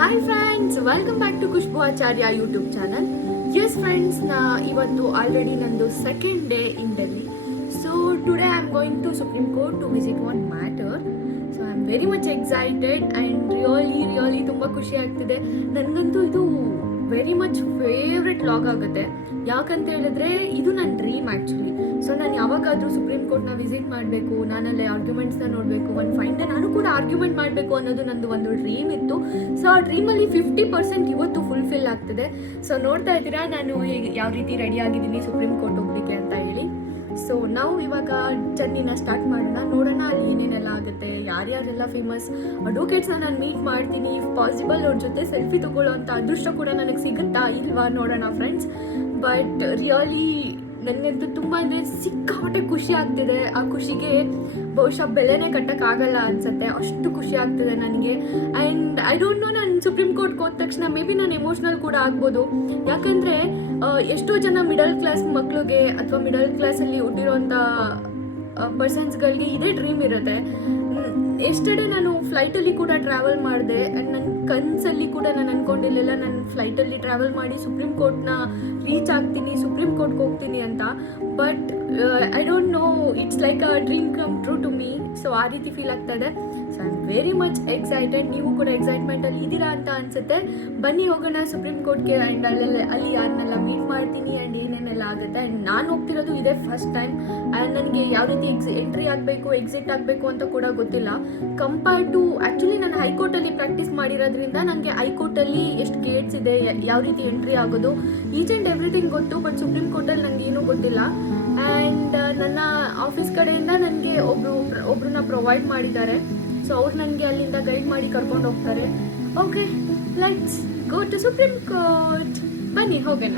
Hi friends, welcome back to Khushbu Acharya YouTube channel. Yes friends, ಇವತ್ತು already ನಂದು second day in Delhi. So today I am going to Supreme Court to visit one matter. So I am very much excited and really ತುಂಬ ಖುಷಿ ಆಗ್ತಿದೆ. ನನಗಂತೂ ಇದು very much favourite vlog ಆಗುತ್ತೆ. ಯಾಕಂತ ಹೇಳಿದ್ರೆ ಇದು ನನ್ನ ಡ್ರೀಮ್ ಆ್ಯಕ್ಚುಲಿ. ಸೊ ನಾನು ಯಾವಾಗಾದರೂ ಸುಪ್ರೀಂ ಕೋರ್ಟ್ನ ವಿಸಿಟ್ ಮಾಡಬೇಕು, ನಾನಲ್ಲೇ ಆರ್ಗ್ಯುಮೆಂಟ್ಸ್ನ ನೋಡಬೇಕು, ಒಂದು ಫೈನ್ ಡೇ ನಾನು ಕೂಡ ಆರ್ಗ್ಯುಮೆಂಟ್ ಮಾಡಬೇಕು ಅನ್ನೋದು ನಂದು ಒಂದು ಡ್ರೀಮ್ ಇತ್ತು. ಸೊ ಆ ಡ್ರೀಮಲ್ಲಿ 50% ಇವತ್ತು ಫುಲ್ಫಿಲ್ ಆಗ್ತಿದೆ. ಸೊ ನೋಡ್ತಾ ಇದ್ದೀರಾ ನಾನು ಯಾವ ರೀತಿ ರೆಡಿ ಆಗಿದ್ದೀನಿ ಸುಪ್ರೀಂ ಕೋರ್ಟ್ ಹೋಗ್ಲಿಕ್ಕೆ ಅಂತ ಹೇಳಿ. ಸೊ ನಾವು ಇವಾಗ ಜರ್ನಿನ ಸ್ಟಾರ್ಟ್ ನೋಡೋಣ ಅಲ್ಲಿ ಏನೇನೆಲ್ಲ ಆಗುತ್ತೆ, ಯಾರ್ಯಾರೆಲ್ಲ ಫೇಮಸ್ ಅಡ್ವೊಕೇಟ್ಸ್ನ ನಾನು ಮೀಟ್ ಮಾಡ್ತೀನಿ. ಇಫ್ ಪಾಸಿಬಲ್ ಅವ್ರ ಜೊತೆ ಸೆಲ್ಫಿ ತೊಗೊಳ್ಳೋ ಅಂಥ ಅದೃಷ್ಟ ಕೂಡ ನನಗೆ ಸಿಗುತ್ತಾ ಇಲ್ವಾ ನೋಡೋಣ ಫ್ರೆಂಡ್ಸ್. ಬಟ್ ರಿಯಲಿ ನನಗಂತೂ ತುಂಬ ಅಂದರೆ ಸಿಕ್ಕಾಪಟ್ಟೆ ಖುಷಿ ಆಗ್ತಿದೆ. ಆ ಖುಷಿಗೆ ಬಹುಶಃ ಬೆಲೆನೇ ಕಟ್ಟೋಕ್ಕಾಗಲ್ಲ ಅನಿಸುತ್ತೆ, ಅಷ್ಟು ಖುಷಿ ಆಗ್ತಿದೆ ನನಗೆ. ಆ್ಯಂಡ್ ಐ ಡೋಂಟ್ ನೋ, ನಾನು ಸುಪ್ರೀಂ ಕೋರ್ಟ್ಗೆ ಹೋದ ತಕ್ಷಣ ಮೇ ಬಿ ನಾನು ಎಮೋಷ್ನಲ್ ಕೂಡ ಆಗ್ಬೋದು. ಯಾಕಂದರೆ ಎಷ್ಟೋ ಜನ ಮಿಡಲ್ ಕ್ಲಾಸ್ ಮಕ್ಕಳಿಗೆ ಅಥವಾ ಮಿಡಲ್ ಕ್ಲಾಸಲ್ಲಿ ಹುಟ್ಟಿರೋಂಥ ಪರ್ಸನ್ಸ್ಗಳಿಗೆ ಇದೇ ಡ್ರೀಮ್ ಇರುತ್ತೆ. ಎಸ್ಟರ್ಡೇ ನಾನು ಫ್ಲೈಟಲ್ಲಿ ಕೂಡ ಟ್ರಾವೆಲ್ ಮಾಡಿದೆ ಆ್ಯಂಡ್ ನನ್ನ ಕನಸಲ್ಲಿ ಕೂಡ ನಾನು ಅಂದ್ಕೊಂಡಿರಲಿಲ್ಲ ನಾನು ಫ್ಲೈಟಲ್ಲಿ ಟ್ರಾವೆಲ್ ಮಾಡಿ ಸುಪ್ರೀಂ ಕೋರ್ಟ್ನ ರೀಚ್ ಆಗ್ತೀನಿ, ಸುಪ್ರೀಂ ಕೋರ್ಟ್ಗೆ ಹೋಗ್ತೀನಿ ಅಂತ. But I don't know, it's like a dream come true to me. So ಆ ರೀತಿ ಫೀಲ್ ಆಗ್ತಾ ಇದೆ. So I am very much excited. ನೀವು ಕೂಡ ಎಕ್ಸೈಟ್ಮೆಂಟಲ್ಲಿ ಇದ್ದೀರಾ ಅಂತ ಅನಿಸುತ್ತೆ. ಬನ್ನಿ ಹೋಗೋಣ ಸುಪ್ರೀಂ ಕೋರ್ಟ್ಗೆ ಆ್ಯಂಡ್ ಅಲ್ಲಿ ಯಾರನ್ನೆಲ್ಲ ಮೀಟ್ ಮಾಡ್ತೀನಿ ಆ್ಯಂಡ್ ಏನೇನೆಲ್ಲ ಆಗುತ್ತೆ. ಆ್ಯಂಡ್ ನಾನು ಹೋಗ್ತಿರೋದು ಇದೇ ಫಸ್ಟ್ ಟೈಮ್ ಆ್ಯಂಡ್ ನನಗೆ ಯಾವ ರೀತಿ ಎಂಟ್ರಿ ಆಗಬೇಕು ಎಕ್ಸಿಟ್ ಆಗಬೇಕು ಅಂತ ಕೂಡ ಗೊತ್ತಿಲ್ಲ. ಕಂಪೇರ್ ಟು ಆ್ಯಕ್ಚುಲಿ ನಾನು ಹೈಕೋರ್ಟಲ್ಲಿ ಪ್ರಾಕ್ಟೀಸ್ ಮಾಡಿರೋದ್ರಿಂದ ನನಗೆ ಹೈಕೋರ್ಟಲ್ಲಿ ಎಷ್ಟು ಗೇಟ್ಸ್ ಇದೆ, ಯಾವ ರೀತಿ ಎಂಟ್ರಿ ಆಗೋದು, ಈಚ್ ಆ್ಯಂಡ್ ಎವ್ರಿಥಿಂಗ್ ಗೊತ್ತು. ಬಟ್ ಸುಪ್ರೀಂ ಕೋರ್ಟಲ್ಲಿ ನನಗೆ ಏನೂ ಗೊತ್ತಿಲ್ಲ. ಆ್ಯಂಡ್ ನನ್ನ ಆಫೀಸ್ ಕಡೆಯಿಂದ ನನಗೆ ಒಬ್ರನ್ನ ಪ್ರೊವೈಡ್ ಮಾಡಿದ್ದಾರೆ. ಸೊ ಅವ್ರು ನನಗೆ ಅಲ್ಲಿಂದ ಗೈಡ್ ಮಾಡಿ ಕರ್ಕೊಂಡು ಹೋಗ್ತಾರೆ. Okay, let's go to Supreme Court. ಬನ್ನಿ ಹೋಗೋಣ.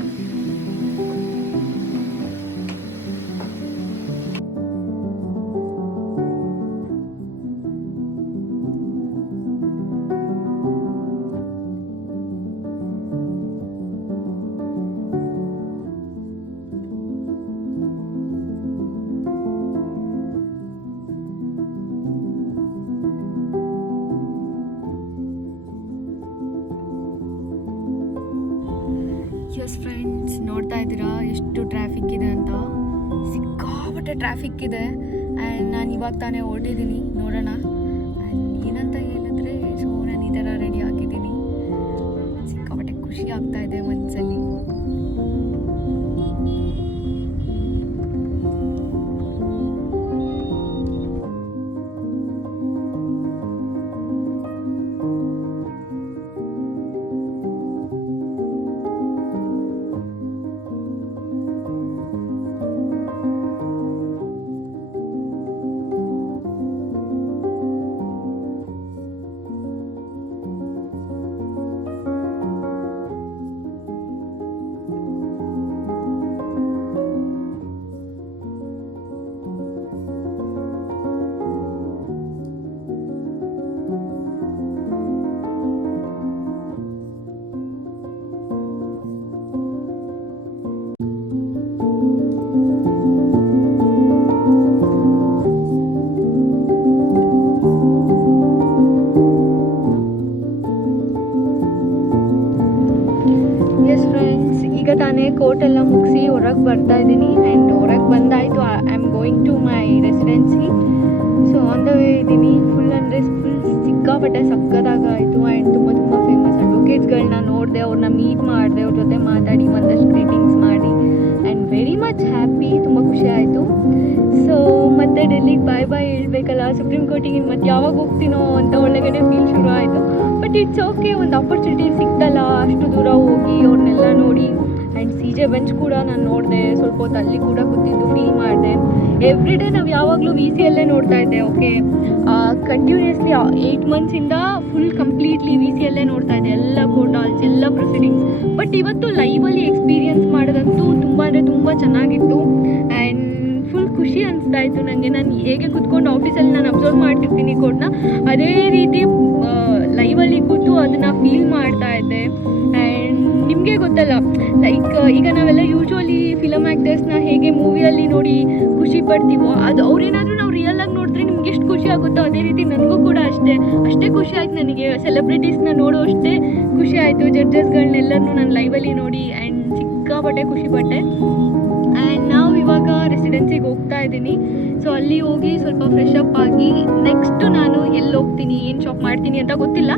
ಎಸ್ ಫ್ರೆಂಡ್ಸ್, ನೋಡ್ತಾ ಇದ್ದೀರಾ ಎಷ್ಟು ಟ್ರಾಫಿಕ್ ಇದೆ ಅಂತ. ಸಿಕ್ಕಾಪಟ್ಟೆ ಟ್ರಾಫಿಕ್ ಇದೆ ಆ್ಯಂಡ್ ನಾನು ಇವಾಗ ತಾನೇ ಹೊರಟಿದ್ದೀನಿ. ನೋಡೋಣ ಆ್ಯಂಡ್ ಏನಂತ ಹೇಳಿದ್ರೆ, ಸೊ ನಾನು ಈ ಥರ ರೆಡಿ ಆಗಿದ್ದೀನಿ. ಸಿಕ್ಕಾಪಟ್ಟೆ ಖುಷಿ ಆಗ್ತಾ ಇದೆ ಮನಸ್ಸಲ್ಲಿ. ಈಗ ತಾನೇ ಕೋರ್ಟೆಲ್ಲ ಮುಗಿಸಿ ಹೊರಗೆ ಬರ್ತಾ ಇದ್ದೀನಿ ಆ್ಯಂಡ್ ಹೊರಗೆ ಬಂದಾಯಿತು. I am going to my residency. So on the way ಇದ್ದೀನಿ. ಫುಲ್ ಅಂದರೆ ಫುಲ್ ಸಿಕ್ಕಾಪಟ್ಟೆ ಸಕ್ಕದಾಗಾಯಿತು ಆ್ಯಂಡ್ ತುಂಬ ಫೇಮಸ್ ಅಡ್ವೊಕೇಟ್ಸ್ಗಳನ್ನ ನೋಡಿದೆ, ಅವ್ರನ್ನ ಮೀಟ್ ಮಾಡಿದೆ, ಅವ್ರ ಜೊತೆ ಮಾತಾಡಿ ಒಂದಷ್ಟು ಗ್ರೀಟಿಂಗ್ಸ್ ಮಾಡಿ ಆ್ಯಂಡ್ ವೆರಿ ಮಚ್ ಹ್ಯಾಪಿ. ತುಂಬ ಖುಷಿ ಆಯಿತು. ಸೊ ಮತ್ತೆ ಡೆಲ್ಲಿಗೆ ಬಾಯ್ ಹೇಳ್ಬೇಕಲ್ಲ, ಸುಪ್ರೀಂ ಕೋರ್ಟಿಗೆ ಮತ್ತೆ ಯಾವಾಗ ಹೋಗ್ತೀನೋ ಅಂತ ಒಳಗಡೆ ಫೀಲ್ ಶುರು ಆಯಿತು. ಬಟ್ ಇಟ್ಸ್ ಓಕೆ, ಒಂದು ಆಪರ್ಚುನಿಟಿ ಸಿಕ್ತಲ್ಲ ಅಷ್ಟು ದೂರ ಹೋಗಿ ಅವ್ರನ್ನೆಲ್ಲ ನೋಡಿ. ಆ್ಯಂಡ್ CJ ಬೆಂಚ್ ಕೂಡ ನಾನು ನೋಡಿದೆ, ಸ್ವಲ್ಪ ಹೊತ್ತು ಅಲ್ಲಿ ಕೂಡ ಕೂತಿದ್ದು ಫೀಲ್ ಮಾಡಿದೆ. ಎವ್ರಿ ಡೇ ನಾವು ಯಾವಾಗಲೂ VCಯಲ್ಲೇ ನೋಡ್ತಾ ಇದ್ದೆ. ಓಕೆ, ಕಂಟಿನ್ಯೂಸ್ಲಿ 8 ಮಂತ್ಸಿಂದ ಫುಲ್ ಕಂಪ್ಲೀಟ್ಲಿ VCಯಲ್ಲೇ ನೋಡ್ತಾ ಇದ್ದೆ, ಎಲ್ಲ ಕೋರ್ಟ್ ಹಾಲ್ಸ್, ಎಲ್ಲ ಪ್ರೊಸೀಡಿಂಗ್ಸ್. ಬಟ್ ಇವತ್ತು ಲೈವಲ್ಲಿ ಎಕ್ಸ್ಪೀರಿಯನ್ಸ್ ಮಾಡೋದಂತೂ ತುಂಬ ಅಂದರೆ ತುಂಬ ಚೆನ್ನಾಗಿತ್ತು ಆ್ಯಂಡ್ ಫುಲ್ ಖುಷಿ ಅನಿಸ್ತಾ ಇತ್ತು ನನಗೆ. ನಾನು ಹೇಗೆ ಕೂತ್ಕೊಂಡು ಆಫೀಸಲ್ಲಿ ನಾನು ಅಬ್ಸರ್ವ್ ಮಾಡ್ತಿರ್ತೀನಿ ಕೋರ್ಟ್ನ, ಅದೇ ರೀತಿ ಲೈವಲ್ಲಿ ಕೂತು ಅದನ್ನು ಫೀಲ್ ಮಾಡ್ತಾ ಇದ್ದೆ. ಆ್ಯಂಡ್ ನಿಮಗೆ ಗೊತ್ತಲ್ಲ, ಲೈಕ್ ಈಗ ನಾವೆಲ್ಲ ಯೂಶ್ವಲಿ ಫಿಲಮ್ ಆ್ಯಕ್ಟರ್ಸ್ನ ಹೇಗೆ ಮೂವಿಯಲ್ಲಿ ನೋಡಿ ಖುಷಿ ಪಡ್ತೀವೋ, ಅದು ಅವ್ರೇನಾದರೂ ನಾವು ರಿಯಲಾಗಿ ನೋಡಿದ್ರೆ ನಿಮ್ಗೆ ಎಷ್ಟು ಖುಷಿ ಆಗುತ್ತೋ ಅದೇ ರೀತಿ ನನಗೂ ಕೂಡ ಅಷ್ಟೇ ಅಷ್ಟೇ ಖುಷಿ ಆಯ್ತು ನನಗೆ. ಸೆಲೆಬ್ರಿಟೀಸ್ನ ನೋಡೋ ಅಷ್ಟೇ ಖುಷಿ ಆಯಿತು. ಜಡ್ಜಸ್ಗಳನ್ನೆಲ್ಲರೂ ನಾನು ಲೈವಲ್ಲಿ ನೋಡಿ ಆ್ಯಂಡ್ ಸಿಕ್ಕಾಪಟ್ಟೆ ಖುಷಿಪಟ್ಟೆ. ಆ್ಯಂಡ್ ನಾವು ಇವಾಗ ರೆಸಿಡೆನ್ಸಿಗೆ ಹೋಗ್ತಾ ಇದ್ದೀನಿ. ಸೊ ಅಲ್ಲಿ ಹೋಗಿ ಸ್ವಲ್ಪ ಫ್ರೆಶ್ ಅಪ್ ಆಗಿ ನೆಕ್ಸ್ಟ್ ನಾನು ಎಲ್ಲಿ ಹೋಗ್ತೀನಿ, ಏನು ಶಾಪ್ ಮಾಡ್ತೀನಿ ಅಂತ ಗೊತ್ತಿಲ್ಲ.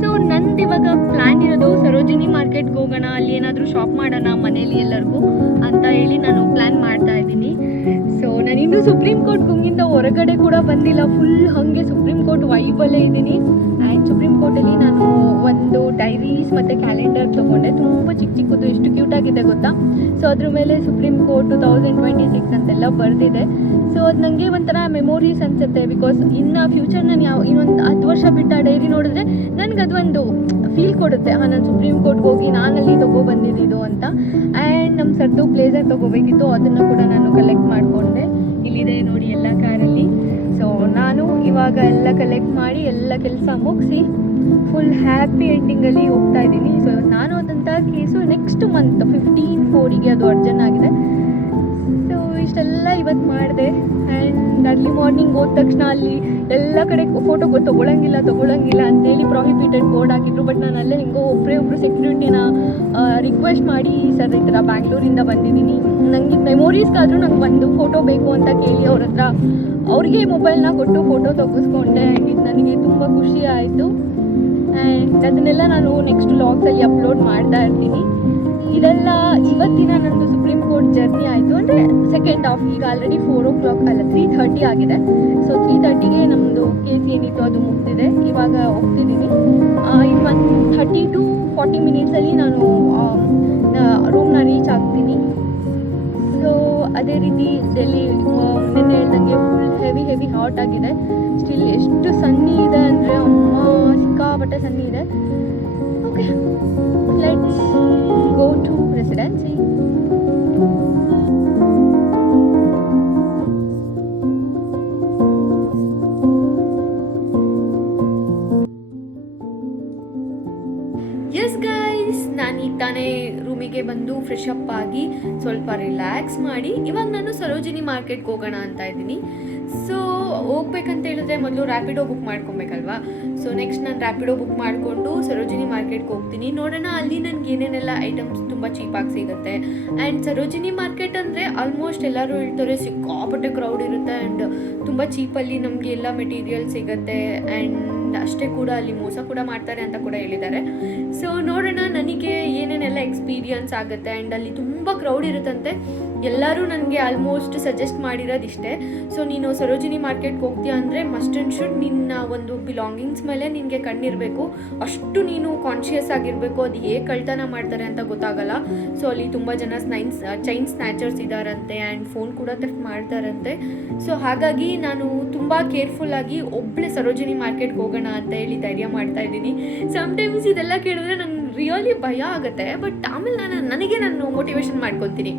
ಸೊ ನಂದು ಇವಾಗ ಪ್ಲ್ಯಾನ್ ಇರೋದು ಸರೋಜಿನಿ ಮಾರ್ಕೆಟ್ಗೆ ಹೋಗೋಣ, ಅಲ್ಲಿ ಏನಾದರೂ ಶಾಪ್ ಮಾಡೋಣ ಮನೇಲಿ ಎಲ್ಲರಿಗೂ ಅಂತ ಹೇಳಿ ನಾನು ಪ್ಲ್ಯಾನ್ ಮಾಡ್ತಾ ಇದ್ದೀನಿ. ಸೊ ನಾನು ಇನ್ನೂ ಸುಪ್ರೀಂ ಕೋರ್ಟ್ ಗುಂಗಿಂದ ಹೊರಗಡೆ ಕೂಡ ಬಂದಿಲ್ಲ. ಫುಲ್ ಹಾಗೆ ಸುಪ್ರೀಂ ಕೋರ್ಟ್ ವೈಬಲ್ಲೇ ಇದ್ದೀನಿ. ಆ್ಯಂಡ್ ಸುಪ್ರೀಂ ಕೋರ್ಟಲ್ಲಿ ನಾನು ಒಂದು ಡೈರೀಸ್ ಮತ್ತು ಕ್ಯಾಲೆಂಡರ್ ತೊಗೊಂಡೆ. ತುಂಬ ಚಿಕ್ಕ ಚಿಕ್ಕದು, ಎಷ್ಟು ಕ್ಯೂಟಾಗಿದೆ ಗೊತ್ತಾ. ಸೊ ಅದ್ರ ಮೇಲೆ ಸುಪ್ರೀಂ ಕೋರ್ಟ್ 2026 ಅಂತೆಲ್ಲ ಬರೆದಿದೆ. ಸೊ ಅದು ನನಗೆ ಒಂಥರ ಮೆಮೊರೀಸ್ ಅನಿಸುತ್ತೆ. ಬಿಕಾಸ್ ಇನ್ನು ಫ್ಯೂಚರ್ ನಾನು ಇನ್ನೊಂದು 10 ವರ್ಷ ಬಿಟ್ಟು ಆ ಡೈರಿ ನೋಡಿದ್ರೆ ನನಗೆ ಅದೊಂದು ಫೀಲ್ ಕೊಡುತ್ತೆ, ನಾನು ಸುಪ್ರೀಂ ಕೋರ್ಟ್ಗೆ ಹೋಗಿ ನಾನಲ್ಲಿ ತೊಗೊಬಂದಿದ್ದು ಅಂತ. ಆ್ಯಂಡ್ ನಮ್ಮ ಸರ್ದು ಬ್ಲೇಸರ್ ತೊಗೋಬೇಕಿತ್ತು, ಅದನ್ನು ಕೂಡ ನಾನು ಕಲೆಕ್ಟ್ ಮಾಡಿಕೊಂಡೆ. ಇಲ್ಲಿದೆ ನೋಡಿ ಎಲ್ಲ ಕಾರಲ್ಲಿ. ಸೊ ನಾನು ಇವಾಗ ಎಲ್ಲ ಕಲೆಕ್ಟ್ ಮಾಡಿ ಎಲ್ಲ ಕೆಲಸ ಮುಗಿಸಿ ಫುಲ್ ಹ್ಯಾಪಿ ಎಂಡಿಂಗಲ್ಲಿ ಹೋಗ್ತಾ ಇದ್ದೀನಿ. ಸೊ ನಾನು ಅದಂಥ ಕೇಸು ನೆಕ್ಸ್ಟ್ ಮಂತ್ 15/4ಗೆ ಅದು ಅರ್ಜೆಂಟ್ ಆಗಿದೆ. ಸೊ ಇಷ್ಟೆಲ್ಲ ಇವತ್ತು ಮಾಡಿದೆ. ಆ್ಯಂಡ್ ಅರ್ಲಿ ಮಾರ್ನಿಂಗ್ ಹೋದ ತಕ್ಷಣ ಅಲ್ಲಿ ಎಲ್ಲ ಕಡೆ ಫೋಟೋ ತೊಗೊಳಂಗಿಲ್ಲ ಅಂತೇಳಿ ಪ್ರಾಹಿಬಿಟೆಡ್ ಬೋರ್ಡ್ ಹಾಕಿದ್ರು. ಬಟ್ ನಾನು ಅಲ್ಲೇ ಹಿಂಗೋ ಒಬ್ಬರು ಸೆಕ್ಯೂರಿಟಿನ ರಿಕ್ವೆಸ್ಟ್ ಮಾಡಿ, ಸರ್ ಈ ಥರ ಬ್ಯಾಂಗ್ಳೂರಿಂದ ಬಂದಿದ್ದೀನಿ, ನನಗೆ ಮೆಮೊರೀಸ್ಗಾದರೂ ನಂಗೆ ಒಂದು ಫೋಟೋ ಬೇಕು ಅಂತ ಕೇಳಿ ಅವ್ರ ಹತ್ರ ಅವ್ರಿಗೆ ಮೊಬೈಲ್ನ ಕೊಟ್ಟು ಫೋಟೋ ತೆಗೆಸ್ಕೊಂಡೆ. ಆ್ಯಂಡ್ ಇದು ನನಗೆ ತುಂಬ ಖುಷಿ ಆಯಿತು. ಆ್ಯಂಡ್ ಅದನ್ನೆಲ್ಲ ನಾನು ನೆಕ್ಸ್ಟ್ ವ್ಲಾಗ್ಸಲ್ಲಿ ಅಪ್ಲೋಡ್ ಮಾಡ್ತಾ ಇರ್ತೀನಿ. ಇದೆಲ್ಲ ಇವತ್ತಿನ ನಂದು ಸುಪ್ರೀಂ ಕೋರ್ಟ್ ಜರ್ನಿ ಆಯಿತು. ಅಂದರೆ ಸೆಕೆಂಡ್ ಹಾಫ್. ಈಗ ಆಲ್ರೆಡಿ 4 o'clock ಅಲ್ಲ 3:30 ಆಗಿದೆ. ಸೊ 3:30ಗೆ ನಮ್ಮದು ಕೇಸ್ ಏನಿತ್ತು ಅದು ಮುಗ್ದಿದೆ. ಇವಾಗ ಹೋಗ್ತಿದ್ದೀನಿ. ಇನ್ನು 30 to 40 ಮಿನಿಟ್ಸಲ್ಲಿ ನಾನು ರೂಮ್ನ ರೀಚ್ ಆಗ್ತೀನಿ. ಸೊ ಅದೇ ರೀತಿ ಡೆಲ್ಲಿ ನಿನ್ನೆ ಹೇಳ್ದಂಗೆ ಫುಲ್ ಹೆವಿ ಹಾಟ್ ಆಗಿದೆ. ಸ್ಟಿಲ್ ಎಷ್ಟು ಸನ್ನಿ ಇದೆ ಅಂದರೆ ಅಮ್ಮ ಸಿಕ್ಕಾಪಟ್ಟೆ ಸನ್ನಿ ಇದೆ. Okay, let's go to residency. Yes guys, ನಾನೀಗ ತಾನೇ ರೂಮಿಗೆ ಬಂದು ಫ್ರೆಶ್ ಅಪ್ ಆಗಿ ಸ್ವಲ್ಪ ರಿಲ್ಯಾಕ್ಸ್ ಮಾಡಿ ಇವಾಗ ನಾನು ಸರೋಜಿನಿ ಮಾರ್ಕೆಟ್ಗೆ ಹೋಗೋಣ ಅಂತ ಇದ್ದೀನಿ. ಸೊ ಹೋಗ್ಬೇಕಂತ ಹೇಳಿದ್ರೆ ಮೊದಲು ರ್ಯಾಪಿಡೋ ಬುಕ್ ಮಾಡ್ಕೊಬೇಕಲ್ವಾ. ಸೊ ನೆಕ್ಸ್ಟ್ ನಾನು ರ್ಯಾಪಿಡೋ ಬುಕ್ ಮಾಡಿಕೊಂಡು ಸರೋಜಿನಿ ಮಾರ್ಕೆಟ್ಗೆ ಹೋಗ್ತೀನಿ. ನೋಡೋಣ ಅಲ್ಲಿ ನನಗೆ ಏನೇನೆಲ್ಲ ಐಟಮ್ಸ್ ತುಂಬ ಚೀಪಾಗಿ ಸಿಗುತ್ತೆ. ಆ್ಯಂಡ್ ಸರೋಜಿನಿ ಮಾರ್ಕೆಟ್ ಅಂದರೆ ಆಲ್ಮೋಸ್ಟ್ ಎಲ್ಲರೂ ಹೇಳ್ತಾರೆ ಸಿಕ್ಕಾಪಟ್ಟೆ ಕ್ರೌಡ್ ಇರುತ್ತೆ ಆ್ಯಂಡ್ ತುಂಬ ಚೀಪಲ್ಲಿ ನಮಗೆ ಎಲ್ಲ ಮೆಟೀರಿಯಲ್ ಸಿಗುತ್ತೆ. ಆ್ಯಂಡ್ ಅಷ್ಟೇ ಕೂಡ ಅಲ್ಲಿ ಮೋಸ ಕೂಡ ಮಾಡ್ತಾರೆ ಅಂತ ಕೂಡ ಹೇಳಿದ್ದಾರೆ. ಸೊ ನೋಡೋಣ ನನಗೆ ಏನೇನೆಲ್ಲ ಎಕ್ಸ್ಪೀರಿಯನ್ಸ್ ಆಗುತ್ತೆ. ಆ್ಯಂಡ್ ಅಲ್ಲಿ ತುಂಬ ಕ್ರೌಡ್ ಇರುತ್ತಂತೆ. ಎಲ್ಲರೂ ನನಗೆ ಆಲ್ಮೋಸ್ಟ್ ಸಜೆಸ್ಟ್ ಮಾಡಿರೋದಿಷ್ಟೇ. ಸೊ ನೀನು ಸರೋಜಿನಿ ಮಾರ್ಕೆಟ್ಗೆ ಹೋಗ್ತೀಯ ಅಂದರೆ ಮಸ್ಟ್ ಆ್ಯಂಡ್ ಶುಡ್ ನಿನ್ನ ಒಂದು ಬಿಲಾಂಗಿಂಗ್ಸ್ ಮೇಲೆ ನಿನಗೆ ಕಣ್ಣಿರಬೇಕು. ಅಷ್ಟು ನೀನು ಕಾನ್ಷಿಯಸ್ ಆಗಿರಬೇಕು. ಅದು ಹೇಗೆ ಕಳ್ತನ ಮಾಡ್ತಾರೆ ಅಂತ ಗೊತ್ತಾಗಲ್ಲ. ಸೊ ಅಲ್ಲಿ ತುಂಬ ಜನ ಚೈನ್ ಸ್ನ್ಯಾಚರ್ಸ್ ಇದ್ದಾರಂತೆ ಆ್ಯಂಡ್ ಫೋನ್ ಕೂಡ ಥೆಫ್ಟ್ ಮಾಡ್ತಾರಂತೆ. ಸೊ ಹಾಗಾಗಿ ನಾನು ತುಂಬ ಕೇರ್ಫುಲ್ಲಾಗಿ ಒಬ್ಬಳೇ ಸರೋಜಿನಿ ಮಾರ್ಕೆಟ್ಗೆ ಹೋಗೋಣ ಅಂತ ಹೇಳಿ ಧೈರ್ಯ ಮಾಡ್ತಾ ಇದ್ದೀನಿ. ಸಮ್ಟೈಮ್ಸ್ ಇದೆಲ್ಲ ಕೇಳಿದ್ರೆ ನಂಗೆ ರಿಯಲಿ ಭಯ ಆಗುತ್ತೆ. ಬಟ್ ಆಮೇಲೆ ನಾನು ಮೋಟಿವೇಶನ್ ಮಾಡ್ಕೊತೀನಿ.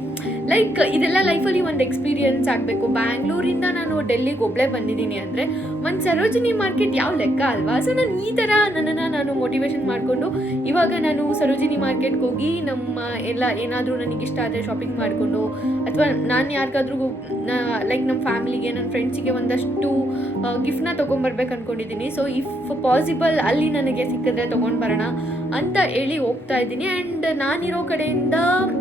ಲೈಕ್ ಇದೆಲ್ಲ ಲೈಫಲ್ಲಿ ಒಂದು ಎಕ್ಸ್ಪೀರಿಯನ್ಸ್ ಆಗಬೇಕು. ಬ್ಯಾಂಗ್ಳೂರಿಂದ ನಾನು ಡೆಲ್ಲಿಗೆ ಒಬ್ಬಳೇ ಬಂದಿದ್ದೀನಿ ಅಂದರೆ ಒಂದು ಸರೋಜಿನಿ ಮಾರ್ಕೆಟ್ ಯಾವ ಲೆಕ್ಕ ಅಲ್ವಾ. ಸೊ ನಾನು ಈ ಥರ ನನ್ನನ್ನು ನಾನು ಮೋಟಿವೇಶನ್ ಮಾಡಿಕೊಂಡು ಇವಾಗ ನಾನು ಸರೋಜಿನಿ ಮಾರ್ಕೆಟ್ಗೆ ಹೋಗಿ ನಮ್ಮ ಎಲ್ಲ ಏನಾದರೂ ನನಗಿಷ್ಟ ಆದರೆ ಶಾಪಿಂಗ್ ಮಾಡಿಕೊಂಡು, ಅಥವಾ ನಾನು ಯಾರಿಗಾದ್ರೂ ಲೈಕ್ ನಮ್ಮ ಫ್ಯಾಮಿಲಿಗೆ, ನನ್ನ ಫ್ರೆಂಡ್ಸಿಗೆ ಒಂದಷ್ಟು ಗಿಫ್ಟ್ನ ತೊಗೊಂಬರ್ಬೇಕು ಅಂದ್ಕೊಂಡಿದ್ದೀನಿ. ಸೊ ಇಫ್ ಪಾಸಿಬಲ್ ಅಲ್ಲಿ ನನಗೆ ಸಿಕ್ಕಿದ್ರೆ ತೊಗೊಂಡು ಬರೋಣ ಅಂತ ಹೇಳಿ ಹೋಗ್ತಾ ಇದ್ದೀನಿ. ಆ್ಯಂಡ್ ನಾನಿರೋ ಕಡೆಯಿಂದ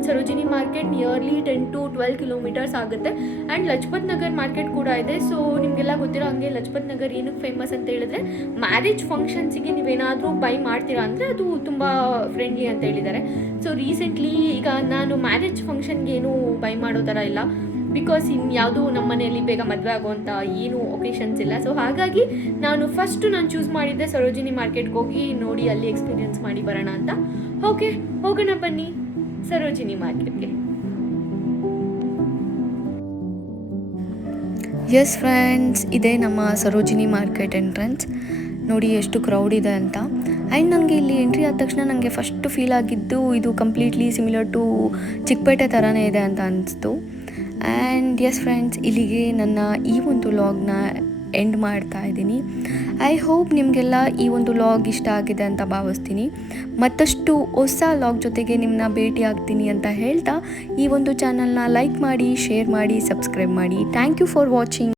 Sarojini market nearly 10 to 12 kilometers ಆಗುತ್ತೆ. ಆ್ಯಂಡ್ ಲಜಪತ್ ನಗರ್ ಮಾರ್ಕೆಟ್ ಕೂಡ ಇದೆ. ಸೊ ನಿಮಗೆಲ್ಲ ಗೊತ್ತಿರೋ ಹಂಗೆ ಲಜಪತ್ ನಗರ್ ಏನಕ್ಕೆ ಫೇಮಸ್ ಅಂತ ಹೇಳಿದ್ರೆ ಮ್ಯಾರೇಜ್ ಫಂಕ್ಷನ್ಸಿಗೆ ನೀವೇನಾದರೂ ಬೈ ಮಾಡ್ತೀರಾ ಅಂದರೆ ಅದು ತುಂಬ ಫ್ರೆಂಡ್ಲಿ ಅಂತ ಹೇಳಿದ್ದಾರೆ. ಸೊ ರೀಸೆಂಟ್ಲಿ ಈಗ ನಾನು ಮ್ಯಾರೇಜ್ ಫಂಕ್ಷನ್ಗೆ ಏನೂ ಬೈ ಮಾಡೋ ಥರ ಇಲ್ಲ. ಬಿಕಾಸ್ ಇನ್ಯಾವುದೂ ನಮ್ಮ ಮನೆಯಲ್ಲಿ ಬೇಗ ಮದುವೆ ಆಗೋವಂಥ ಏನೂ ಒಕೇಶನ್ಸ್ ಇಲ್ಲ. ಸೊ ಹಾಗಾಗಿ ನಾನು ಚೂಸ್ ಮಾಡಿದ್ದೆ ಸರೋಜಿನಿ ಮಾರ್ಕೆಟ್ಗೆ ಹೋಗಿ ನೋಡಿ ಅಲ್ಲಿ ಎಕ್ಸ್ಪೀರಿಯನ್ಸ್ ಮಾಡಿ ಬರೋಣ ಅಂತ. ಓಕೆ, ಹೋಗೋಣ ಬನ್ನಿ ಸರೋಜಿನಿ ಮಾರ್ಕೆಟ್ಗೆ. ಎಸ್ ಫ್ರೆಂಡ್ಸ್, ಇದೇ ನಮ್ಮ ಸರೋಜಿನಿ ಮಾರ್ಕೆಟ್ ಎಂಟ್ರೆನ್ಸ್. ನೋಡಿ ಎಷ್ಟು ಕ್ರೌಡ್ ಇದೆ ಅಂತ. ಆ್ಯಂಡ್ ನನಗೆ ಇಲ್ಲಿ ಎಂಟ್ರಿ ಆದ ತಕ್ಷಣ ನನಗೆ ಫಸ್ಟ್ ಫೀಲ್ ಆಗಿದ್ದು ಇದು ಕಂಪ್ಲೀಟ್ಲಿ ಸಿಮಿಲರ್ ಟು ಚಿಕ್ಕಪೇಟೆ ಥರನೇ ಇದೆ ಅಂತ ಅನಿಸ್ತು. ಆ್ಯಂಡ್ ಎಸ್ ಫ್ರೆಂಡ್ಸ್, ಇಲ್ಲಿಗೆ ನನ್ನ ಈ ಒಂದು ವ್ಲಾಗ್ನ ಎಂಡ್ ಮಾಡ್ತಾ ಇದ್ದೀನಿ. ಐ ಹೋಪ್ ನಿಮಗೆಲ್ಲ ಈ ಒಂದು ವ್ಲಾಗ್ ಇಷ್ಟ ಆಗಿದೆ ಅಂತ ಭಾವಿಸ್ತೀನಿ. ಮತ್ತಷ್ಟು ಹೊಸ ವ್ಲಾಗ್ ಜೊತೆಗೆ ನಿಮ್ಮನ್ನ ಭೇಟಿ ಆಗ್ತೀನಿ ಅಂತ ಹೇಳ್ತಾ ಈ ಒಂದು ಚಾನಲ್ನ ಲೈಕ್ ಮಾಡಿ, ಶೇರ್ ಮಾಡಿ, ಸಬ್ಸ್ಕ್ರೈಬ್ ಮಾಡಿ. Thank you for watching.